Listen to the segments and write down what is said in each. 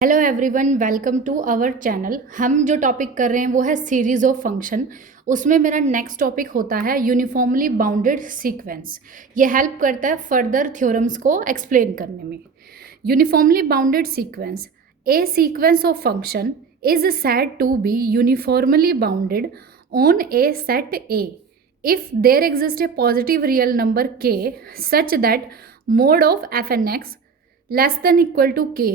Hello everyone, welcome to our channel. हम जो topic कर रहे हैं वो है सीरीज ऑफ फंक्शन। उसमें मेरा नेक्स्ट टॉपिक होता है यूनिफॉर्मली बाउंडेड सीक्वेंस। ये हेल्प करता है फर्दर थ्योरम्स को एक्सप्लेन करने में। Uniformly bounded sequence, A sequence of function is said to be uniformly bounded on a set A if there exists a positive real number k such that mod of fnx less than equal to k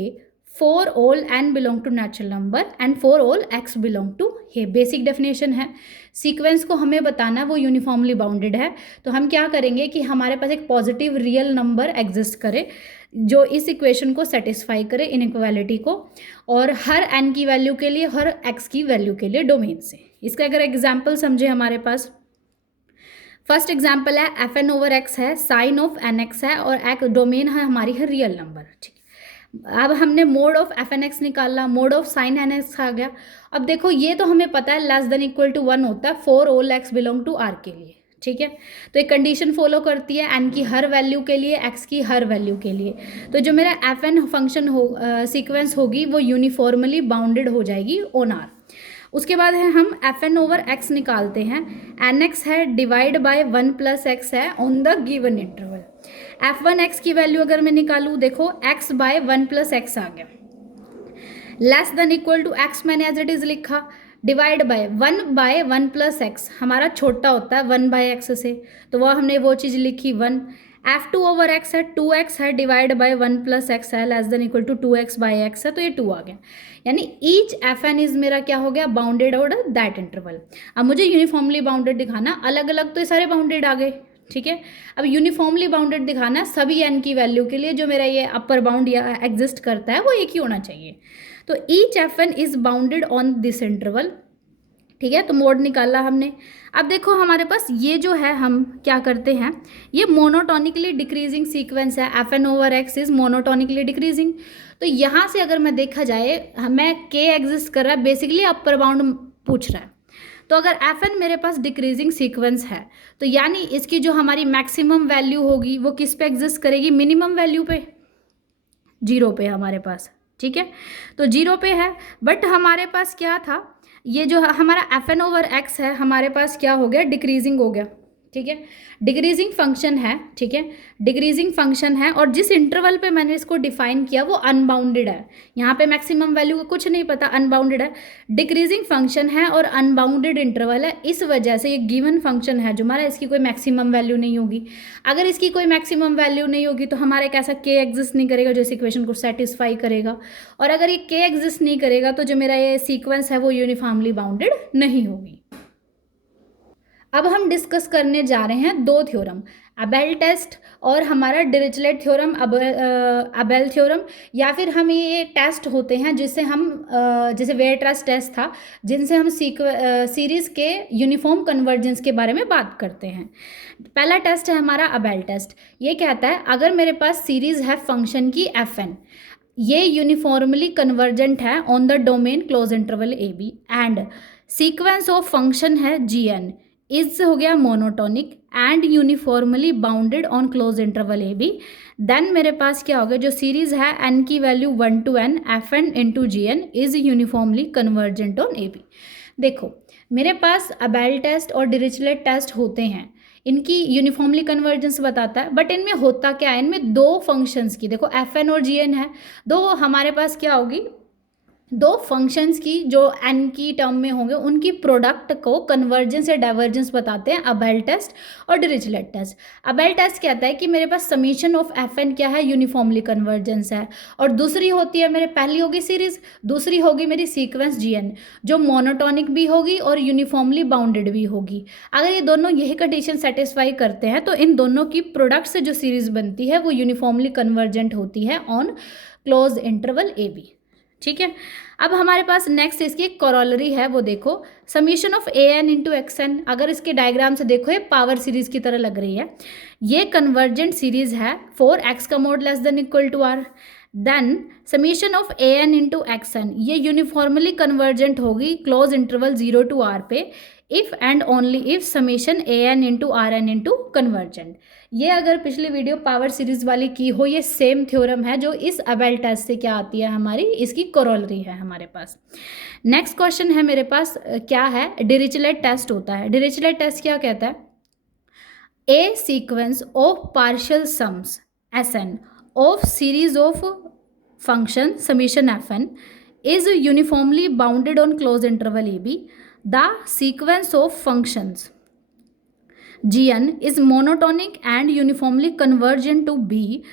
for all n belong to natural number and for all x belong to a। Basic definition है। Sequence को हमें बताना वो uniformly bounded है, तो हम क्या करेंगे कि हमारे पास एक पॉजिटिव रियल नंबर एग्जिस्ट करे जो इस इक्वेशन को सेटिस्फाई करे, इनइक्वालिटी को, और हर n की वैल्यू के लिए, हर x की वैल्यू के लिए डोमेन से। इसका अगर एग्जाम्पल समझे, हमारे पास फर्स्ट एग्जाम्पल है fn ओवर x है, साइन ऑफ nx है और एक डोमेन है हमारी है रियल नंबर। ठीक, अब हमने mod of f n x निकाला, mod of sine n x आ गया। अब देखो, ये तो हमें पता है लेस देन इक्वल टू 1 होता है for all x belong to R के लिए। ठीक है, तो एक कंडीशन फॉलो करती है एन की हर वैल्यू के लिए, एक्स की हर वैल्यू के लिए। तो जो मेरा एफ एन फंक्शन सीक्वेंस होगी वो यूनिफॉर्मली बाउंडेड हो जाएगी ऑन आर। उसके बाद है हम एफ एन ओवर एक्स निकालते हैं। एन एक्स है डिवाइड बाय 1 प्लस एक्स है on the given interval. F one x की वैल्यू अगर मैं निकालूँ, देखो एक्स बाय 1 प्लस एक्स आ गया, less than equal to x मैंने एज इट इज लिखा, डिवाइड बाय 1 प्लस एक्स हमारा छोटा होता है 1 बाय एक्स से, तो वह हमने वो चीज़ लिखी 1। एफ टू ओवर एक्स है, 2x है डिवाइड बाय 1 प्लस एक्स है less than equal to 2x by x है, तो ये 2 आ गया। यानी ईच एफ एन इज मेरा क्या हो गया, बाउंडेड ओवर दैट इंटरवल। अब मुझे यूनिफॉर्मली बाउंडेड दिखाना, अलग अलग तो ये सारे बाउंडेड आ गए। ठीक है, अब यूनिफॉर्मली बाउंडेड दिखाना सभी n की वैल्यू के लिए, जो मेरा ये अपर बाउंड या एग्जिस्ट करता है वो एक ही होना चाहिए। तो each f n is bounded on this interval. ठीक है, तो मोड निकाला हमने। अब देखो हमारे पास ये जो है, हम क्या करते हैं, ये मोनोटोनिकली डिक्रीजिंग सीक्वेंस है। F n over x is monotonically decreasing. तो यहाँ से अगर मैं देखा जाए, हमें के एग्जिस्ट कर रहा है, बेसिकली अपर बाउंड पूछ रहा है। तो अगर एफ एन मेरे पास डिक्रीजिंग सीक्वेंस है, तो यानी इसकी जो हमारी मैक्सिमम वैल्यू होगी वो किस पे एग्जिस्ट करेगी, मिनिमम वैल्यू पे, 0 पे हमारे पास। ठीक है, तो 0 पे है। बट हमारे पास क्या था, ये जो हमारा एफ एन ओवर एक्स है हमारे पास क्या हो गया, डिक्रीजिंग हो गया। ठीक है, डिक्रीजिंग फंक्शन है। ठीक है, डिक्रीजिंग फंक्शन है और जिस इंटरवल पे मैंने इसको डिफाइन किया वो अनबाउंडेड है। यहाँ पे मैक्सिमम वैल्यू का कुछ नहीं पता, अनबाउंडेड है। डिक्रीजिंग फंक्शन है और अनबाउंडेड इंटरवल है, इस वजह से ये गिवन फंक्शन है जो हमारा, इसकी कोई मैक्सिमम वैल्यू नहीं होगी। अगर इसकी कोई मैक्सिमम वैल्यू नहीं होगी तो हमारा एक ऐसा के एग्जिस्ट नहीं करेगा जो इस इक्वेशन को सेटिस्फाई करेगा। और अगर ये के एग्जिस्ट नहीं करेगा तो जो मेरा ये सीक्वेंस है वो यूनिफॉर्मली बाउंडेड नहीं होगी। अब हम डिस्कस करने जा रहे हैं दो थ्योरम, अबेल टेस्ट और हमारा डिरिचलेट थ्योरम, अबेल थ्योरम, या फिर हम ये टेस्ट होते हैं जिससे हम जैसे वेयरट्रास टेस्ट था, जिनसे हम सीरीज़ के यूनिफॉर्म कन्वर्जेंस के बारे में बात करते हैं। पहला टेस्ट है हमारा अबेल टेस्ट। ये कहता है अगर मेरे पास सीरीज़ है फंक्शन की एफ एन, ये यूनिफॉर्मली कन्वर्जेंट है on the domain close interval A B, and sequence of function है जी एन इज हो गया monotonic and uniformly bounded on close interval A B, then मेरे पास क्या हो गया, जो सीरीज़ है एन की value 1 to n f n into g n is uniformly convergent on A B. देखो मेरे पास अबेल टेस्ट और डिरिचलेट टेस्ट होते हैं, इनकी यूनिफॉर्मली कन्वर्जेंस बताता है, बट इनमें होता क्या है, इनमें दो फंक्शंस की, देखो एफ एन और जी एन है, दो हमारे पास क्या होगी, दो फंक्शंस की जो n की टर्म में होंगे उनकी प्रोडक्ट को कन्वर्जेंस या डाइवर्जेंस बताते हैं अबेल टेस्ट और डिरिचलेट टेस्ट। अबेल टेस्ट कहता है कि मेरे पास समीशन ऑफ एफ एन क्या है, यूनिफॉर्मली कन्वर्जेंस है, और दूसरी होती है मेरे, पहली होगी सीरीज, दूसरी होगी मेरी सीक्वेंस जी एन, जो मोनोटोनिक भी होगी और यूनिफॉर्मली बाउंडेड भी होगी। अगर ये दोनों यही कंडीशन सेटिस्फाई करते हैं तो इन दोनों की प्रोडक्ट से जो सीरीज बनती है वो यूनिफॉर्मली कन्वर्जेंट होती है on close interval A B. ठीक है, अब हमारे पास नेक्स्ट इसकी कॉरोलरी है, वो देखो summation of a n into x n. अगर इसके डायग्राम से देखो ये पावर सीरीज की तरह लग रही है, ये कन्वर्जेंट सीरीज है फॉर एक्स का mod less than equal to R, then summation of a n into x n ये यूनिफॉर्मली कन्वर्जेंट होगी क्लोज इंटरवल 0 to r पे, if and only if summation a n into R n into convergent. ये अगर पिछली video power series वाली की हो, ये सेम थ्योरम है जो इस अबेल टेस्ट से क्या आती है हमारी, इसकी कोरोलरी है हमारे पास। नेक्स्ट क्वेश्चन है मेरे पास, क्या है, डिरिचलेट टेस्ट होता है। डिरिचलेट टेस्ट क्या कहता है, a sequence of partial sums Sn of series of function summation Fn is uniformly bounded on closed interval AB. The sequence of functions Gn is monotonic and uniformly convergent to B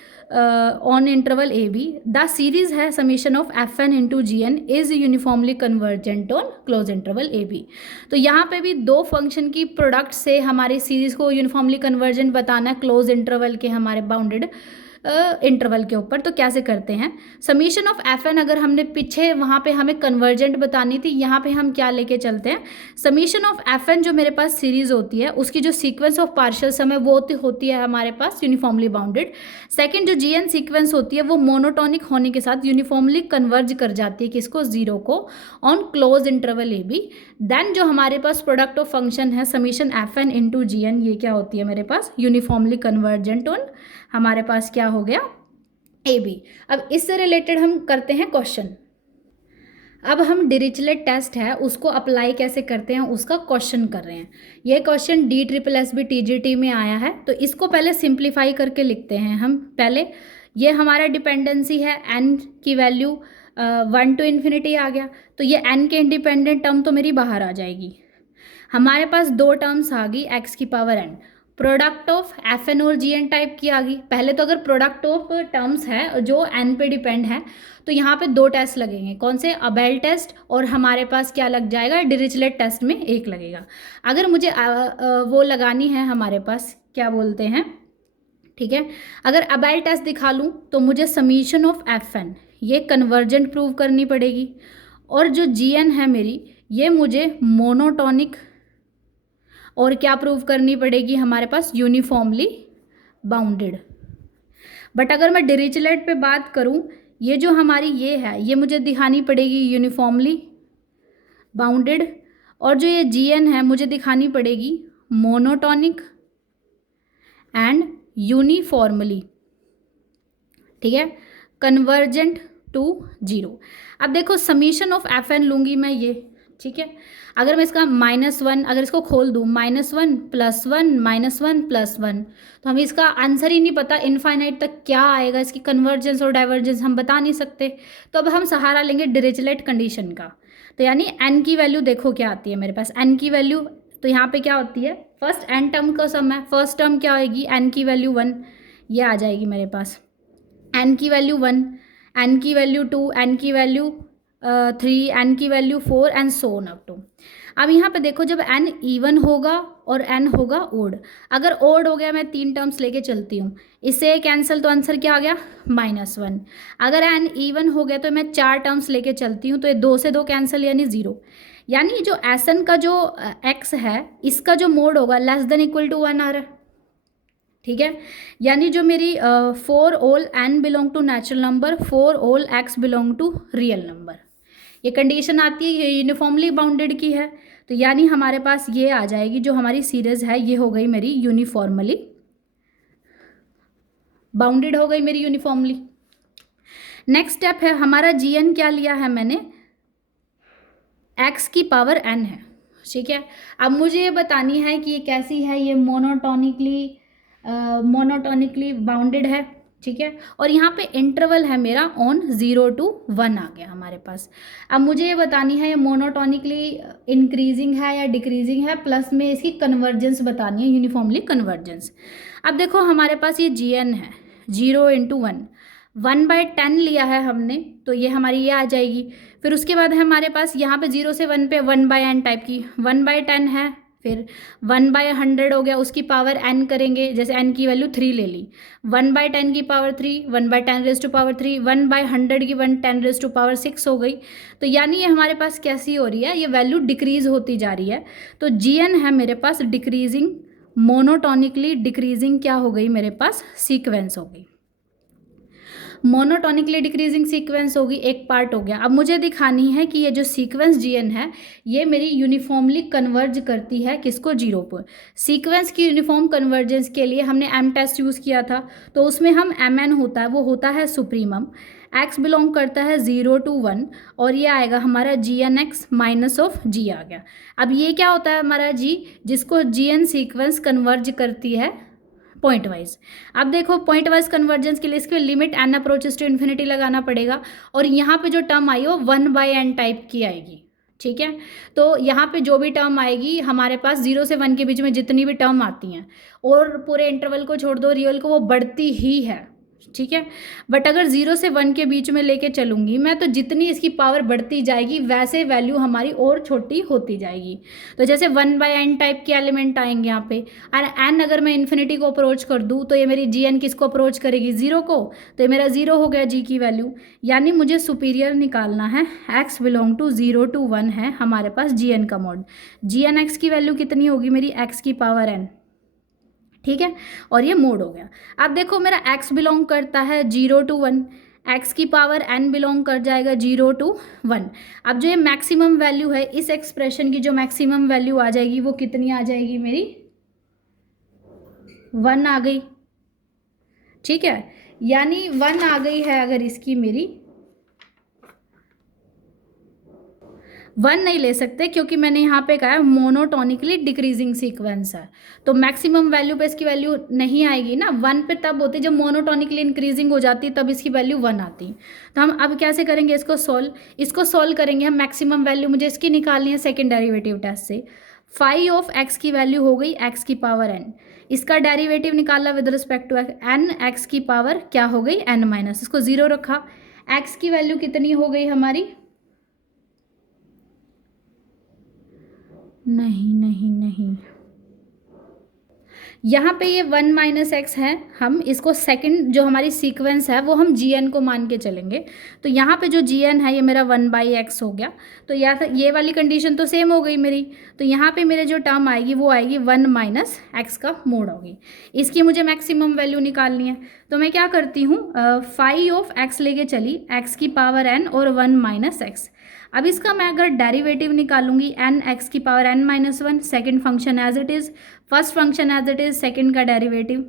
on interval AB. The series है summation of Fn into Gn is uniformly convergent on closed interval AB. तो यहाँ पे भी दो function की product से हमारी series को यूनिफॉर्मली कन्वर्जेंट बताना है क्लोज इंटरवल के हमारे बाउंडेड इंटरवल के ऊपर। तो कैसे करते हैं, समीशन ऑफ एफ एन अगर हमने पीछे वहाँ पे हमें कन्वर्जेंट बतानी थी, यहाँ पे हम क्या लेके चलते हैं, समीशन ऑफ एफ एन जो मेरे पास सीरीज होती है उसकी जो सीक्वेंस ऑफ पार्शियल सम है वो होती है हमारे पास यूनिफॉर्मली बाउंडेड। सेकंड जो जी एन सीक्वेंस होती है वो मोनोटोनिक होने के साथ यूनिफॉर्मली कन्वर्ज कर जाती है किसको, जीरो को, on close interval A B. Then जो हमारे पास प्रोडक्ट ऑफ फंक्शन है summation f n into g n, ये क्या होती है मेरे पास, यूनिफॉर्मली कन्वर्जेंट ऑन हमारे पास क्या हो गया, ए बी। अब इससे रिलेटेड हम करते हैं क्वेश्चन। अब हम डिरिचलेट टेस्ट है उसको अप्लाई कैसे करते हैं उसका क्वेश्चन कर रहे हैं। ये क्वेश्चन DSSB TGT में आया है, तो इसको पहले सिंप्लीफाई करके लिखते हैं हम। पहले ये हमारा डिपेंडेंसी है, n की वैल्यू 1 to इन्फिनिटी आ गया, तो ये n के इंडिपेंडेंट टर्म तो मेरी बाहर आ जाएगी। हमारे पास दो टर्म्स आ गई x की power n, product of f n और जी एन टाइप की आ गई। पहले तो अगर प्रोडक्ट ऑफ टर्म्स है जो एन पे डिपेंड है तो यहाँ पे दो टेस्ट लगेंगे, कौन से, अबेल टेस्ट, और हमारे पास क्या लग जाएगा, डिरिचलेट टेस्ट में एक लगेगा। अगर मुझे वो लगानी है हमारे पास क्या बोलते हैं, ठीक है, अगर अबेल टेस्ट दिखा लूँ तो मुझे समीशन ऑफ एफ एन ये कन्वर्जेंट प्रूव करनी पड़ेगी, और जो जी एन है मेरी ये मुझे मोनोटोनिक और क्या प्रूव करनी पड़ेगी हमारे पास, यूनिफॉर्मली बाउंडेड। बट अगर मैं डिरिचलेट पे बात करूं, ये जो हमारी ये है ये मुझे दिखानी पड़ेगी यूनिफॉर्मली बाउंडेड, और जो ये जी एन है मुझे दिखानी पड़ेगी मोनोटोनिक एंड यूनिफॉर्मली, ठीक है, कन्वर्जेंट टू जीरो। अब देखो समीशन ऑफ एफ एन लूँगी मैं ये, ठीक है, अगर मैं इसका -1 अगर इसको खोल दूँ, -1 +1 -1 +1, तो हमें इसका आंसर ही नहीं पता इनफाइनाइट तक क्या आएगा, इसकी कन्वर्जेंस और डाइवर्जेंस हम बता नहीं सकते। तो अब हम सहारा लेंगे डिरिचलेट कंडीशन का। तो यानी n की वैल्यू देखो क्या आती है मेरे पास, n की वैल्यू तो यहाँ पे क्या होती है, फर्स्ट n टर्म का सम है, फर्स्ट टर्म क्या होगी, n की वैल्यू 1, ये आ जाएगी मेरे पास, n की वैल्यू 1, n की वैल्यू 2, n की वैल्यू 3, n की value 4 and so on up to. अब यहाँ पे देखो जब n इवन होगा और n होगा ओड, अगर ओड हो गया मैं 3 टर्म्स लेके चलती हूँ, इससे कैंसिल, तो आंसर क्या आ गया, -1। अगर n इवन हो गया तो मैं 4 टर्म्स लेके चलती हूँ, तो ये 2 से 2 कैंसिल यानी 0। यानी जो Sn का जो x है इसका जो मोड होगा <=1 आ रहा है, ठीक है, यानी जो मेरी for all n belong to natural number, for all x belong to real number, ये कंडीशन आती है, ये यूनिफॉर्मली बाउंडेड की है। तो यानी हमारे पास ये आ जाएगी जो हमारी सीरीज है, ये हो गई मेरी यूनिफॉर्मली बाउंडेड, हो गई मेरी यूनिफॉर्मली। नेक्स्ट स्टेप है हमारा जी एन क्या लिया है मैंने, x की पावर n है, ठीक है। अब मुझे ये बतानी है कि ये कैसी है, ये मोनोटोनिकली बाउंडेड है, ठीक है, और यहाँ पे इंटरवल है मेरा ऑन 0 to 1 आ गया हमारे पास। अब मुझे ये बतानी है ये मोनोटोनिकली इंक्रीजिंग है या डिक्रीजिंग है, प्लस में इसकी कन्वर्जेंस बतानी है, यूनिफॉर्मली कन्वर्जेंस। अब देखो हमारे पास ये जी एन है 0 × 1, 1/10 लिया है हमने, तो ये हमारी ये आ जाएगी। फिर उसके बाद हमारे पास यहाँ पे 0 से 1 पे 1/n टाइप की 1/10 है, फिर 1/100 हो गया, उसकी पावर n करेंगे, जैसे n की वैल्यू 3 ले ली, 1/10 की पावर 3, 1/10⁻3, 1/100 की 1/10⁻6 हो गई। तो यानी ये हमारे पास कैसी हो रही है, ये वैल्यू डिक्रीज होती जा रही है। तो जी एन है मेरे पास डिक्रीजिंग, मोनोटोनिकली डिक्रीजिंग क्या हो गई मेरे पास, सीक्वेंस हो गई। मोनोटोनिकली डिक्रीजिंग सीक्वेंस होगी, एक पार्ट हो गया। अब मुझे दिखानी है कि ये जो सीक्वेंस जीएन है ये मेरी यूनिफॉर्मली कन्वर्ज करती है किसको, जीरो पर। सीक्वेंस की यूनिफॉर्म कन्वर्जेंस के लिए हमने एम टेस्ट यूज़ किया था, तो उसमें हम एम एन होता है वो होता है सुप्रीमम, एक्स बिलोंग करता है 0 to 1 और ये आएगा हमारा G N x minus of जी आ गया। अब ये क्या होता है हमारा जी, जिसको जी एन सीक्वेंस कन्वर्ज करती है पॉइंट वाइज। अब देखो पॉइंट वाइज कन्वर्जेंस के लिए इसके limit n approaches to infinity लगाना पड़ेगा और यहाँ पे जो टर्म आई हो 1/n टाइप की आएगी, ठीक है। तो यहाँ पे जो भी टर्म आएगी हमारे पास 0 से 1 के बीच में जितनी भी टर्म आती हैं और पूरे इंटरवल को छोड़ दो रियल को, वो बढ़ती ही है, ठीक है। बट अगर 0 से 1 के बीच में लेके चलूँगी मैं तो जितनी इसकी पावर बढ़ती जाएगी वैसे वैल्यू हमारी और छोटी होती जाएगी। तो जैसे 1/n टाइप के एलिमेंट आएंगे यहाँ पे, और n अगर मैं इन्फिनिटी को अप्रोच कर दूँ तो ये मेरी gn किसको अप्रोच करेगी, 0 को, तो ये मेरा 0 हो गया g की वैल्यू। यानी मुझे सुपीरियर निकालना है, x बिलोंग टू 0 to 1 है हमारे पास gn का मॉड। gn x की वैल्यू कितनी होगी मेरी, x की पावर n, ठीक है। और ये मोड हो गया। अब देखो मेरा x बिलोंग करता है 0 to 1, x की पावर n बिलोंग कर जाएगा 0 to 1। अब जो ये मैक्सिमम वैल्यू है इस एक्सप्रेशन की, जो मैक्सिमम वैल्यू आ जाएगी वो कितनी आ जाएगी मेरी, 1 आ गई, ठीक है। यानी 1 आ गई है अगर इसकी मेरी, 1 नहीं ले सकते क्योंकि मैंने यहाँ पे कहा है मोनोटोनिकली डिक्रीजिंग सीक्वेंस है, तो मैक्सिमम वैल्यू पे इसकी वैल्यू नहीं आएगी ना, 1 पे तब होती जब मोनोटोनिकली इंक्रीजिंग हो जाती तब इसकी वैल्यू 1 आती। तो हम अब कैसे करेंगे इसको सॉल्व करेंगे हम। मैक्सिमम वैल्यू मुझे इसकी निकालनी है सेकेंड डेरिवेटिव टेस्ट से। फाई ऑफ एक्स की वैल्यू हो गई एक्स की पावर n, इसका डेरिवेटिव निकाला with respect to n, x की पावर क्या हो गई n माइनस, इसको 0 रखा, एक्स की वैल्यू कितनी हो गई हमारी, नहीं यहाँ पे ये 1 माइनस एक्स है, हम इसको सेकंड जो हमारी सीक्वेंस है वो हम जी एन को मान के चलेंगे। तो यहाँ पे जो जी एन है ये मेरा 1/x हो गया, तो या ये वाली कंडीशन तो सेम हो गई मेरी। तो यहाँ पे मेरे जो टर्म आएगी वो आएगी 1 माइनस एक्स का मोड होगी। इसकी मुझे मैक्सिमम वैल्यू निकालनी है, तो मैं क्या करती हूँ, फाई ऑफ एक्स लेके चली, एक्स की पावर n और 1 माइनस एक्स। अब इसका मैं अगर डेरिवेटिव निकालूंगी n एक्स की power n minus 1, second function as it is, first function as it is, second का डेरिवेटिव,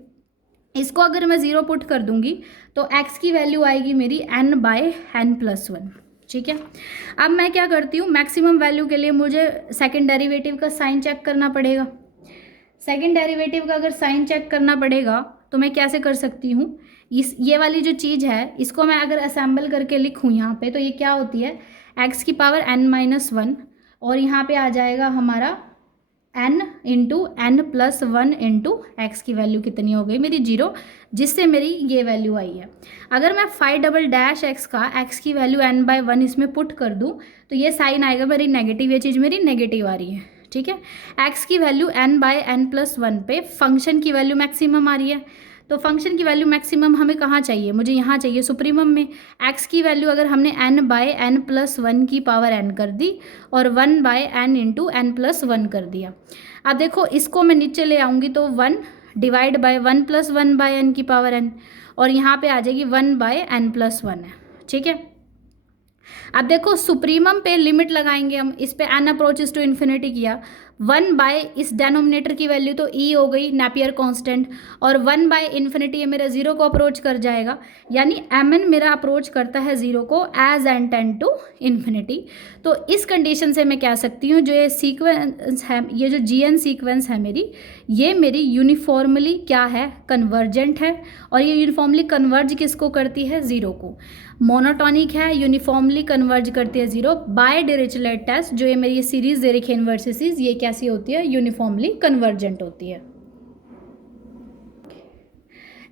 इसको अगर मैं 0 पुट कर दूंगी तो x की वैल्यू आएगी मेरी n/n+1, ठीक है। अब मैं क्या करती हूँ, मैक्सिमम वैल्यू के लिए मुझे सेकेंड डेरिवेटिव का साइन चेक करना पड़ेगा। सेकेंड डेरिवेटिव का अगर साइन चेक करना पड़ेगा तो मैं कैसे कर सकती हूँ, ये वाली जो चीज़ है इसको मैं अगर असेंबल करके लिखूँ यहाँ पे, तो ये क्या होती है, x की पावर n-1 और यहाँ पे आ जाएगा हमारा n into n+1 into x की वैल्यू कितनी हो गई मेरी 0, जिससे मेरी ये वैल्यू आई है। अगर मैं φ'(x) का x की वैल्यू n/1 इसमें पुट कर दूँ तो ये साइन आएगा मेरी नेगेटिव, ये चीज़ मेरी नेगेटिव आ रही है, ठीक है। x की वैल्यू n/n+1 पे फंक्शन की वैल्यू मैक्सिमम आ रही है, तो फंक्शन की वैल्यू मैक्सिमम हमें कहाँ चाहिए, मुझे यहाँ चाहिए सुप्रीमम में। x की वैल्यू अगर हमने n/n+1 की पावर n कर दी और 1/n इंटू n+1 कर दिया। अब देखो इसको मैं नीचे ले आऊँगी तो 1 डिवाइड बाय 1 + 1/n की पावर n, और यहाँ पे आ जाएगी 1/n+1 है, ठीक है। अब देखो सुप्रीमम पे लिमिट लगाएंगे हम, इस पे n अप्रोचेस टू इन्फिनिटी किया, 1/ इस डेनोमिनेटर की वैल्यू तो e हो गई नेपियर कांस्टेंट, और 1/∞ ये मेरा 0 को अप्रोच कर जाएगा, यानी mn मेरा अप्रोच करता है 0 को as n tend to infinity. तो इस कंडीशन से मैं कह सकती हूँ जो ये सीक्वेंस है, ये जो gn सीक्वेंस है मेरी, ये मेरी यूनिफॉर्मली क्या है, कन्वर्जेंट है, और ये यूनिफॉर्मली कन्वर्ज किसको करती है, 0 को। मोनोटॉनिक है, यूनिफॉर्मली कन्वर्ज करती है 0 बाय डिरिचलेट टेस्ट। जो ये मेरी ये सीरीज दे रखी है इन्वर्सिस, ये कैसी होती है, यूनिफॉर्मली कन्वर्जेंट होती है।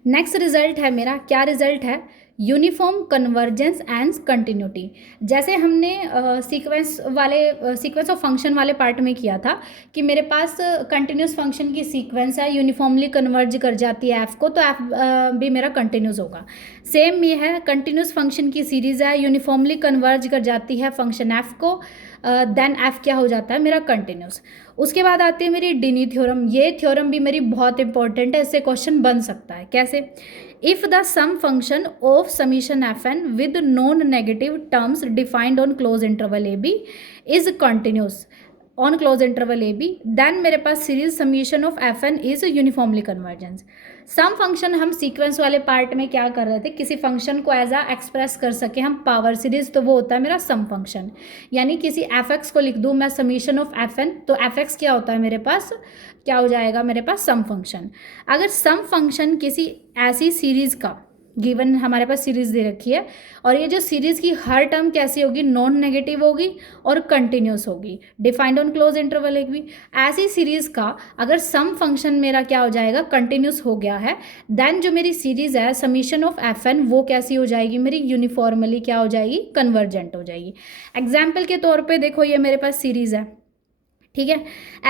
नेक्स्ट रिजल्ट है मेरा, क्या रिजल्ट है, यूनिफॉर्म कन्वर्जेंस एंड कंटिन्यूटी। जैसे हमने सीक्वेंस ऑफ फंक्शन वाले पार्ट में किया था कि मेरे पास कंटिन्यूस फंक्शन की सीक्वेंस है, यूनिफॉर्मली कन्वर्ज कर जाती है एफ को, तो एफ भी मेरा कंटिन्यूस होगा। सेम ये है, कंटिन्यूस फंक्शन की सीरीज़ है, यूनिफॉर्मली कन्वर्ज कर जाती है फंक्शन एफ को, देन एफ क्या हो जाता है मेरा कंटिन्यूस। उसके बाद आती है मेरी डिनी थ्योरम। ये थ्योरम भी मेरी बहुत इंपॉर्टेंट है, इससे क्वेश्चन बन सकता है। कैसे, if the sum function of summation fn with non-negative terms defined on close interval ab is continuous on close interval ab, then मेरे पास series summation of fn is uniformly convergence. Sum function हम sequence वाले part में क्या कर रहे थे, किसी फंक्शन को एज आ एक्सप्रेस कर सके हम पावर सीरीज, तो वो होता है मेरा सम फंक्शन। यानी किसी एफ एक्स को लिख दूँ मैं समीशन ऑफ एफ एन, तो एफ एक्स क्या होता है मेरे पास, क्या हो जाएगा मेरे पास सम फंक्शन। अगर सम फंक्शन किसी ऐसी सीरीज़ का, गिवन हमारे पास सीरीज़ दे रखी है और ये जो सीरीज़ की हर टर्म कैसी होगी, नॉन नेगेटिव होगी और कंटिन्यूस होगी, डिफाइंड ऑन क्लोज इंटरवल एक भी, ऐसी सीरीज़ का अगर सम फंक्शन मेरा क्या हो जाएगा, कंटिन्यूस हो गया है, देन जो मेरी सीरीज़ है समीशन ऑफ एफ एन वो कैसी हो जाएगी मेरी, यूनिफॉर्मली क्या हो जाएगी, कन्वर्जेंट हो जाएगी। एग्जाम्पल के तौर पर देखो, ये मेरे पास सीरीज़ है, ठीक है,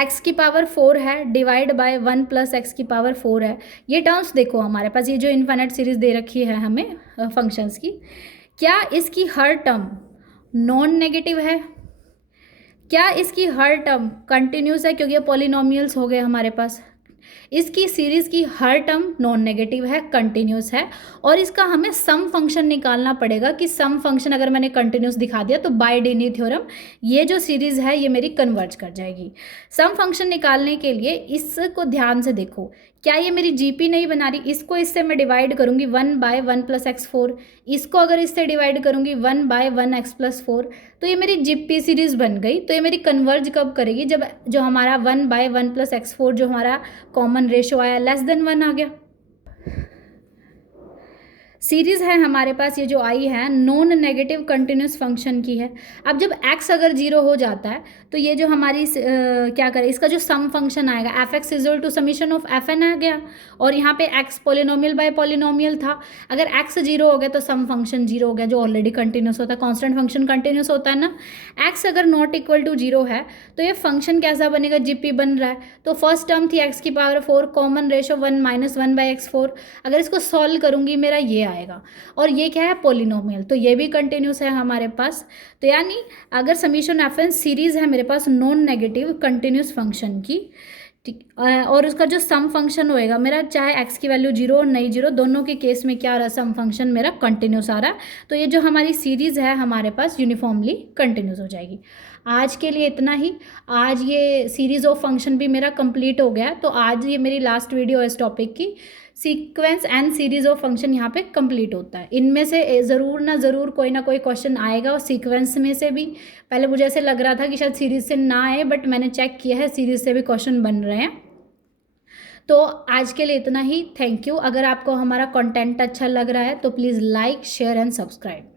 x की पावर 4 है डिवाइड बाय 1 प्लस एक्स की पावर 4 है। ये टर्म्स देखो हमारे पास, ये जो इन्फिनिट सीरीज दे रखी है हमें फंक्शंस की, क्या इसकी हर टर्म नॉन नेगेटिव है, क्या इसकी हर टर्म कंटिन्यूस है, क्योंकि ये पॉलिनोमियल्स हो गए हमारे पास, इसकी सीरीज़ की हर टर्म नॉन नेगेटिव है, कंटिन्यूस है, और इसका हमें सम फंक्शन निकालना पड़ेगा कि सम फंक्शन अगर मैंने कंटिन्यूस दिखा दिया तो बाय डेनी थ्योरम ये जो सीरीज़ है ये मेरी कन्वर्ज कर जाएगी। सम फंक्शन निकालने के लिए इसको ध्यान से देखो, क्या ये मेरी जीपी नहीं बना रही, इसको इससे मैं डिवाइड करूँगी 1 बाय 1 प्लस एक्स 4, इसको अगर इससे डिवाइड करूँगी 1 बाय 1 एक्स प्लस 4, तो ये मेरी जीपी सीरीज़ बन गई। तो ये मेरी कन्वर्ज कब करेगी, जब जो हमारा 1 बाय 1 प्लस एक्स 4 जो हमारा कॉमन रेशो आया लेस देन 1 आ गया। सीरीज़ है हमारे पास, ये जो आई है नॉन नेगेटिव कंटिन्यूस फंक्शन की है। अब जब x अगर 0 हो जाता है तो ये जो हमारी क्या करें, इसका जो सम फंक्शन आएगा f x equal to summation of f n आ गया, और यहाँ पे x पोलिनोमियल बाय पोलिनोमियल था। अगर x 0 हो गया तो सम फंक्शन 0 हो गया, जो ऑलरेडी कंटिन्यूस होता है, कॉन्स्टेंट फंक्शन कंटिन्यूस होता है ना। x अगर नॉट इक्वल टू 0 है तो ये फंक्शन कैसा बनेगा, जीपी बन रहा है। तो फर्स्ट टर्म थी x की power 4 common ratio 1 minus 1 by x 4, अगर इसको सॉल्व करूँगी मेरा ये आएगा, और ये क्या है पोलिनोमियल, तो ये भी कंटिन्यूस है हमारे पास। तो यानी अगर समीशन एफ एन सीरीज है मेरे पास नॉन नेगेटिव कंटिन्यूस फंक्शन की, ठीक, और उसका जो सम फंक्शन होएगा मेरा, चाहे x की वैल्यू 0 और नहीं 0, दोनों के केस में क्या आ रहा है, सम फंक्शन मेरा कंटिन्यूस आ रहा है, तो ये जो हमारी सीरीज़ है हमारे पास यूनिफॉर्मली कंटिन्यूस हो जाएगी। आज के लिए इतना ही, आज ये सीरीज़ ऑफ फंक्शन भी मेरा कंप्लीट हो गया, तो आज ये मेरी लास्ट वीडियो है इस टॉपिक की। Sequence and series of function यहाँ पे कंप्लीट होता है। इनमें से ज़रूर ना ज़रूर कोई ना कोई क्वेश्चन आएगा, और सीक्वेंस में से भी पहले मुझे ऐसे लग रहा था कि शायद सीरीज से ना आए, बट मैंने चेक किया है सीरीज से भी क्वेश्चन बन रहे हैं। तो आज के लिए इतना ही, थैंक यू। अगर आपको हमारा कंटेंट अच्छा लग रहा है तो please like share and subscribe.